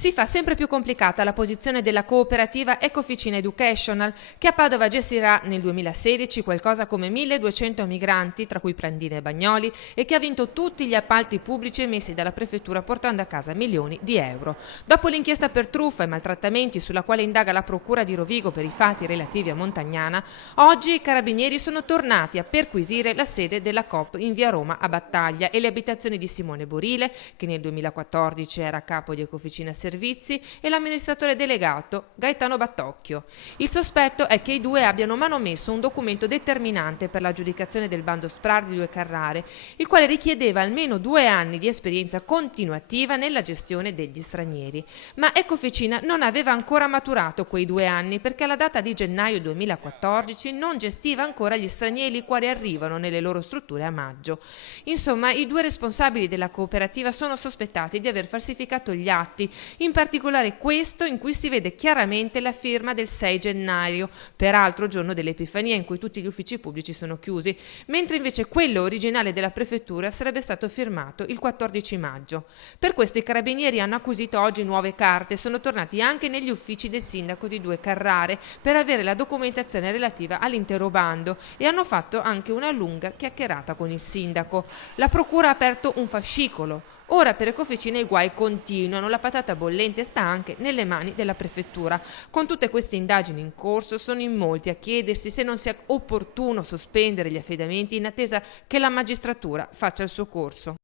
Si fa sempre più complicata la posizione della cooperativa Ecofficina Educational, che a Padova gestirà nel 2016 qualcosa come 1200 migranti, tra cui Prandine e Bagnoli, e che ha vinto tutti gli appalti pubblici emessi dalla prefettura portando a casa milioni di euro. Dopo l'inchiesta per truffa e maltrattamenti sulla quale indaga la procura di Rovigo per i fatti relativi a Montagnana, oggi i carabinieri sono tornati a perquisire la sede della Coop in via Roma a Battaglia e le abitazioni di Simone Borile, che nel 2014 era capo di Ecofficina Servizi, e l'amministratore delegato Gaetano Battocchio. Il sospetto è che i due abbiano manomesso un documento determinante per l'aggiudicazione del bando SPRAR di 2 Carrare, il quale richiedeva almeno 2 anni di esperienza continuativa nella gestione degli stranieri. Ma Ecofficina non aveva ancora maturato quei 2 anni perché alla data di gennaio 2014 non gestiva ancora gli stranieri i quali arrivano nelle loro strutture a maggio. Insomma, i 2 responsabili della cooperativa sono sospettati di aver falsificato gli atti, in particolare questo in cui si vede chiaramente la firma del 6 gennaio, peraltro giorno dell'Epifania in cui tutti gli uffici pubblici sono chiusi, mentre invece quello originale della prefettura sarebbe stato firmato il 14 maggio. Per questo i carabinieri hanno acquisito oggi nuove carte e sono tornati anche negli uffici del sindaco di 2 Carrare per avere la documentazione relativa all'intero bando e hanno fatto anche una lunga chiacchierata con il sindaco. La procura ha aperto un fascicolo. Ora per Ecofficina i guai continuano, la patata bollente sta anche nelle mani della prefettura. Con tutte queste indagini in corso sono in molti a chiedersi se non sia opportuno sospendere gli affidamenti in attesa che la magistratura faccia il suo corso.